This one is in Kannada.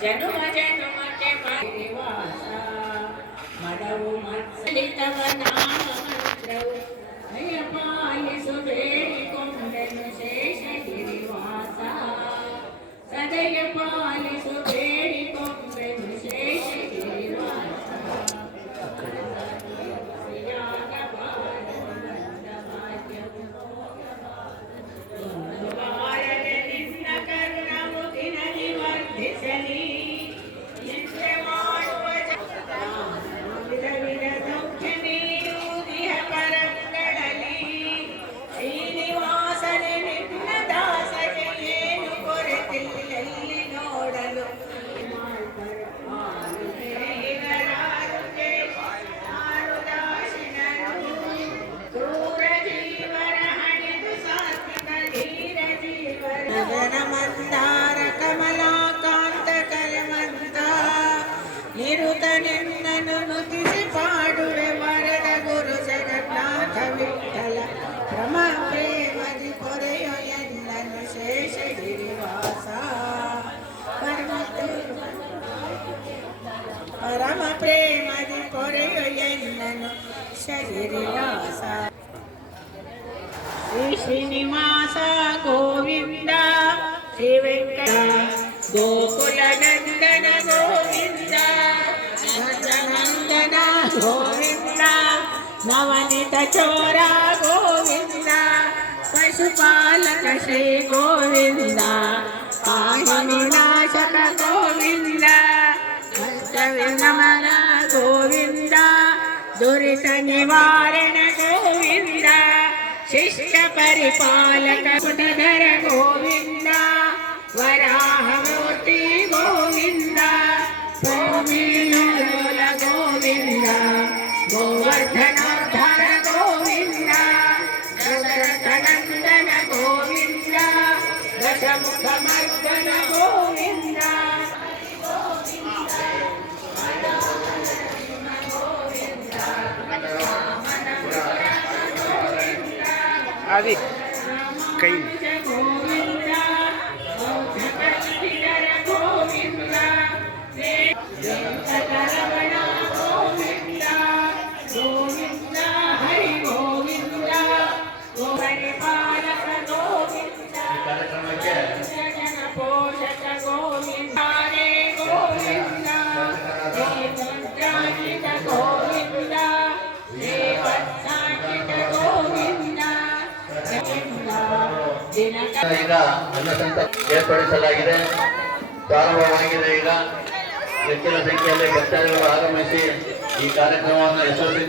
ಜನುಮ ಜನುಮಕ್ಕೆ ಪರಿವಾಸ ಮಡವು ಮತ್ಸಲಿತವ ನಾಮ ಮಂತ್ರವು ಅಯ್ಯ ಪಾಲಿಸು ಬೇಡಿಕೊಂಡೆನು ಶೇಷಗಿರಿವಾಸ ಸದಯ ಪಾಲಿಸು ಬೇಡಿಕೊಂಡೆನು ಶೇಷಗಿರಿವಾಸ ಮಂದಾರ ಕಮಲಾಕಾಂತ ಕಲಮಂತ ನಿರುತನೆನ್ನನು ನುತಿಸಿ ಪಾಡುವೆ ವರದ ಗುರು ಜಗನ್ನಾಥ ವಿಠಲ ರಮ ಪ್ರೇಮದಿ ಪೊರೆಯೊ ಎನ್ನನು ಶೇಷಗಿರಿವಾಸ ಪರಮ ಪ್ರೇಮದಿ ಪೊರೆಯೊ ಎನ್ನನು ಶಗಿರಿವಾಸ ಶ್ರೀ ಶ್ರೀನಿವಾಸ ಗೋವಿಂದ ಶ್ರೀ ವೆಂಕಟ ಗೋಕುಲ ನಂದನ ಗೋವಿಂದ ನಂದನ ಗೋವಿಂದ ನವನಿತ ಚೋರ ಗೋವಿಂದ ಪಶುಪಾಲಕ ಶ್ರೀ ಗೋವಿಂದ ಪಾಹಿನಿ ನಾಶಕ ಗೋವಿಂದ ನಮನ ಗೋವಿಂದ ದುರಿತ ನಿವಾರಣ ಗೋವಿಂದ ಶಿಷ್ಟ ಪರಿಪಾಲಕ ಪುಟಧರ ಗೋವಿಂದ ವರಾಹಮೂರ್ತಿ ಗೋವಿಂದ ಭೂಮಿಲೋಲ ಗೋವಿಂದ ಗೋವರ್ಧನೋದ್ಧಾರ ಗೋವಿಂದ ದಶರಥನಂದನ ಗೋವಿಂದ ದಶಮುಖ ಮರ್ದನ ಗೋವಿಂದ आदि कई ಈಗ ಅನ್ನಸಂತ ಏರ್ಪಡಿಸಲಾಗಿದೆ. ಪ್ರಾರಂಭವಾಗಿದೆ. ಈಗ ಹೆಚ್ಚಿನ ಸಂಖ್ಯೆಯಲ್ಲಿ ಭಕ್ತಾದಿಗಳು ಆಗಮಿಸಿ ಈ ಕಾರ್ಯಕ್ರಮವನ್ನು ಯಶಸ್ವಿ